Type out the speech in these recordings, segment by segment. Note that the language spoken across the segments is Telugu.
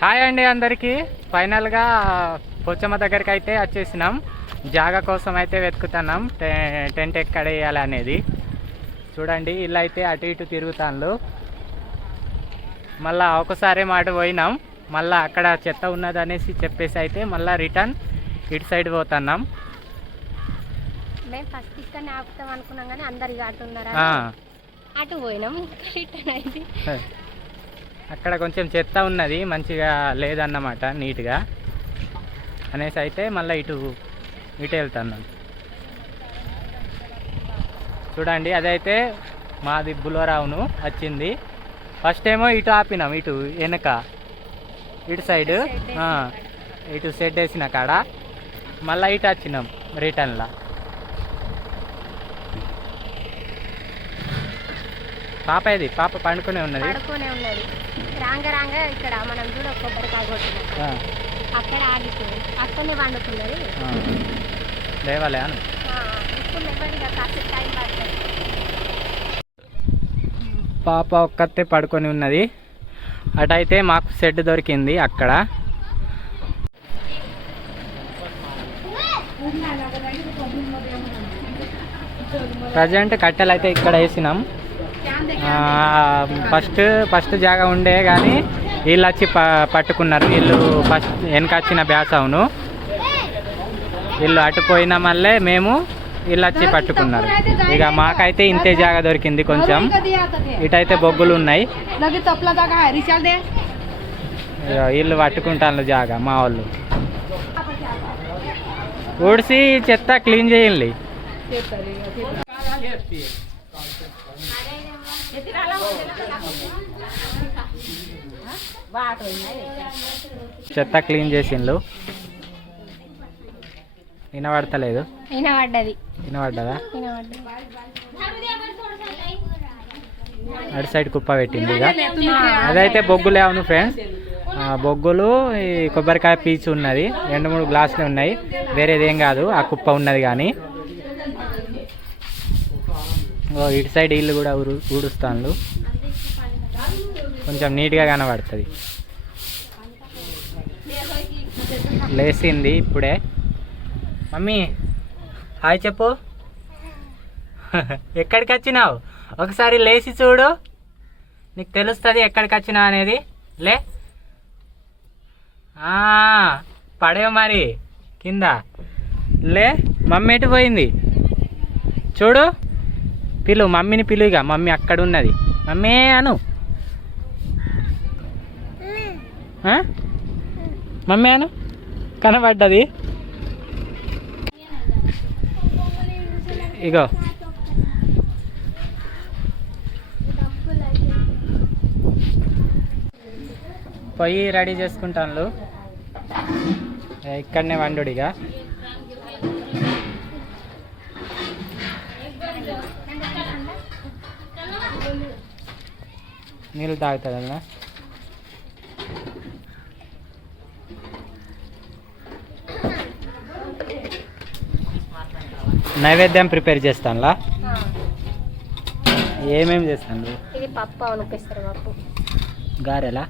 హాయ్ అండి అందరికీ. ఫైనల్గా పోచమ్మ దగ్గరికి అయితే వచ్చేసినాం. జాగా కోసం అయితే వెతుకుతున్నాం, టెంట్ ఎక్కడ వేయాలి అనేది. చూడండి ఇల్లు అయితే అటు ఇటు తిరుగుతాను. మళ్ళీ ఒకసారి మాట పోయినాం, మళ్ళీ అక్కడ చెత్త ఉన్నది అనేసి చెప్పేసి అయితే మళ్ళీ రిటర్న్ ఇటు సైడ్ పోతున్నాం. మేము ఫస్ట్ ఇక్కడ ఆపుతాం అనుకున్నాం కానీ అందరు అటు ఉన్నారు, అటు పోయినాం. అక్కడ కొంచెం చెత్త ఉన్నది, మంచిగా లేదన్నమాట, నీట్గా అనేసి అయితే మళ్ళీ ఇటు వెళ్తున్నాం. చూడండి అదైతే మాది బులోరావును వచ్చింది. ఫస్ట్ ఏమో ఇటు ఆపినాం, ఇటు వెనక ఇటు సైడ్ ఇటు సెట్ వేసిన కాడ మళ్ళీ ఇటు వచ్చినాం రిటర్న్లో. పాప పండుకునే ఉన్నది. రాంగ ఇక్కడ మనం చూడ కొబ్బరికాయ కొట్టిన అక్కడ ఆగిపోయి అక్కడనే వండుకున్నది. లేవాలే అని పాప ఒక్కతే పడుకొని ఉన్నది. అటైతే మాకు షెడ్ దొరికింది అక్కడ. ప్రజెంట్ కట్టెలు అయితే ఇక్కడ వేసినాం. ఫస్ట్ జాగా ఉండే కానీ వీళ్ళు వచ్చి పట్టుకున్నారు. వీళ్ళు ఫస్ట్ వెనక వచ్చిన బ్యాస్ అవును, వీళ్ళు అటుపోయిన మళ్ళీ మేము వీళ్ళు వచ్చి పట్టుకున్నారు. ఇక మాకైతే ఇంతే జాగా దొరికింది. కొంచెం ఇటైతే బొగ్గులు ఉన్నాయి, వీళ్ళు పట్టుకుంటాను జాగా. మా వాళ్ళు ఊడ్చి చెత్త క్లీన్ చేయాలి. చెత్త క్లీన్ చేసిండ్రు. వినబడతలేదు, వినబడ్డదా? అటు సైడ్ కుప్ప పెట్టింది. ఇక అదైతే బొగ్గులే అవును ఫ్రెండ్స్, బొగ్గులు, ఈ కొబ్బరికాయ పీచు ఉన్నది, 2-3 గ్లాసులు ఉన్నాయి, వేరేదేం కాదు. ఆ కుప్ప ఉన్నది కానీ ఇటు సైడ్ ఇల్లు కూడా ఊడుస్తాను, కొంచెం నీట్గా కనబడుతుంది. లేచింది ఇప్పుడే. మమ్మీ హాయ్ చెప్పు. ఎక్కడికి వచ్చినావు? ఒకసారి లేచి చూడు, నీకు తెలుస్తుంది ఎక్కడికి వచ్చినావు అనేది. లే పడేవు మరి కింద. లే మమ్మీ ఎటు పోయింది చూడు, పిలు మమ్మీని పిలుగా. మమ్మీ అక్కడ ఉన్నది, మమ్మీ అను. మమ్మీ అను, కనబడ్డది. ఇగో పొయ్యి రెడీ చేసుకుంటాను. ఇక్కడనే వండుడిగా. నీళ్ళు తాగుతుందన్నా. నైవేద్యం ప్రిపేర్ చేస్తానులా. ఏమేమి చేస్తాను? గారెలా,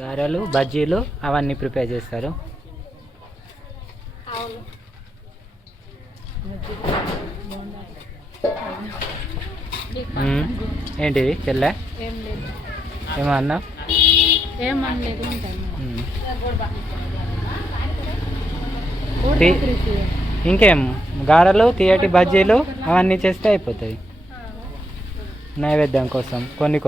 గారెలు, బజ్జీలు అవన్నీ ప్రిపేర్ చేస్తారు. ఏంటిది చెల్లె? ఏమో అన్నా? ఇంకేం గారెలు, తీయటి బజ్జీలు అవన్నీ చేస్తే అయిపోతాయి నైవేద్యం కోసం. కొన్ని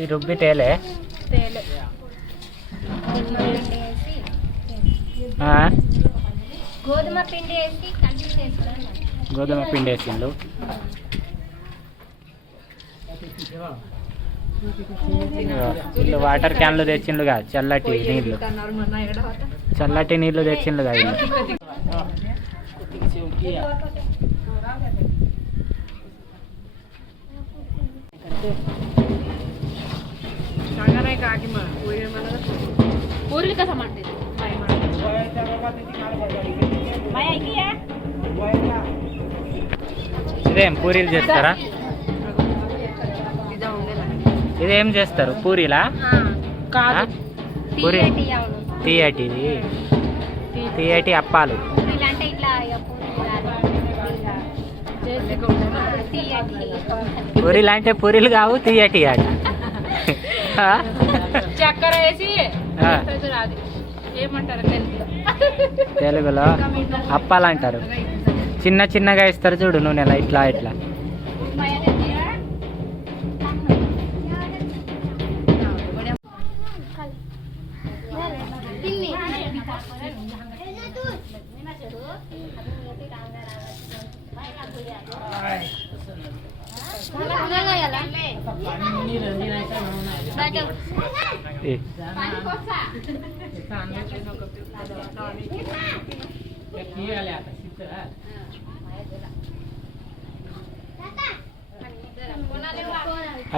ఈ రుబ్బి తేలే గోధుమ పిండి వేసిండు. వీళ్ళు వాటర్ క్యాన్లు తెచ్చిండుగా, చల్లటి నీళ్ళు తెచ్చిండుగా వీళ్ళు. पूरी कसा म्हणते ఇదేం పూరీలు చేస్తారా? ఇదేం చేస్తారు పూరీలా? కాదు పూరి తీయటి తీయటి అప్పాలు. పూరీలు అంటే ఇట్లా పూరీలు అంటే పూరీలు కావు, తీయటి అట. చక్కెర వేసి ఏమంటారు తెలుగులో అప్పాలు అంటారు. చిన్న చిన్నగా ఇస్తారు చూడు నూనెలా, ఇట్లా ఇట్లా.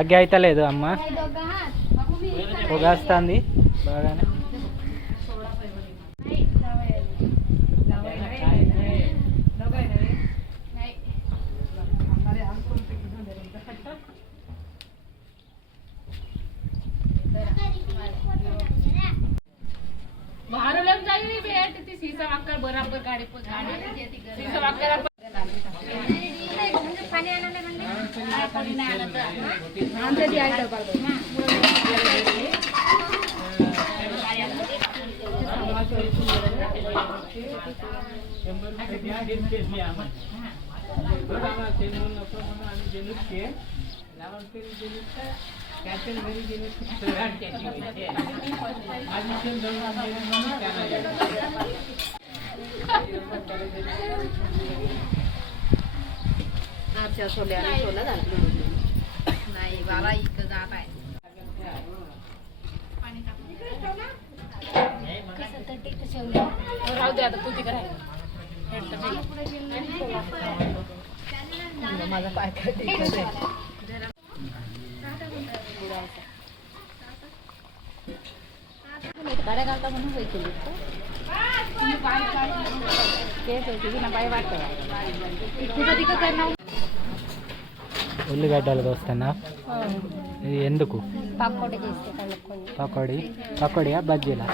అగ్గి అయితే లేదు అమ్మ, పొగేస్తుంది బాగానే. बराबर गाड़ी को नाही बाबा इथं जात आहे राहू दे आता तू तिकडे माझा पाय गाड्या घालता म्हणून होईल बाय वाटतं तुझं तिकडं करणार ఉల్లిగడ్డలు కోస్తున్నా. ఇది ఎందుకు? పకోడీ చేస్తే కలుపుకొని. పకోడియా బజ్జీలా?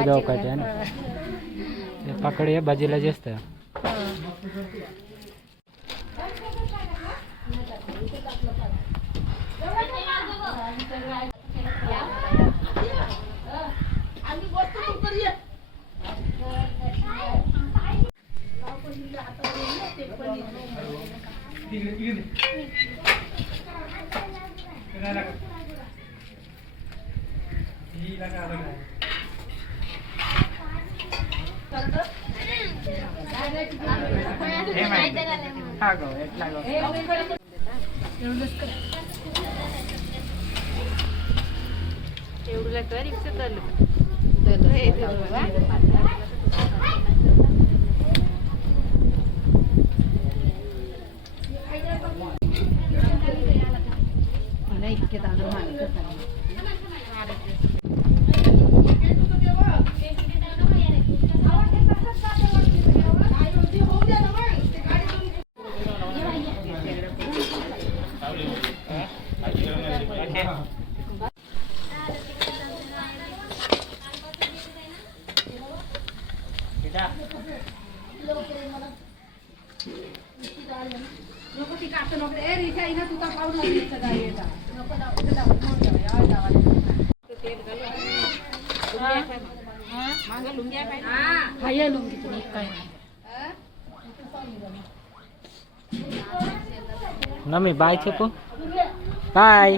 ఏదో ఒకటి అని. పకోడియా బజ్జీలా చేస్తా. एवढं कर इथे चालू నమ్మి బాయ్ చెప్పు. బాయ్.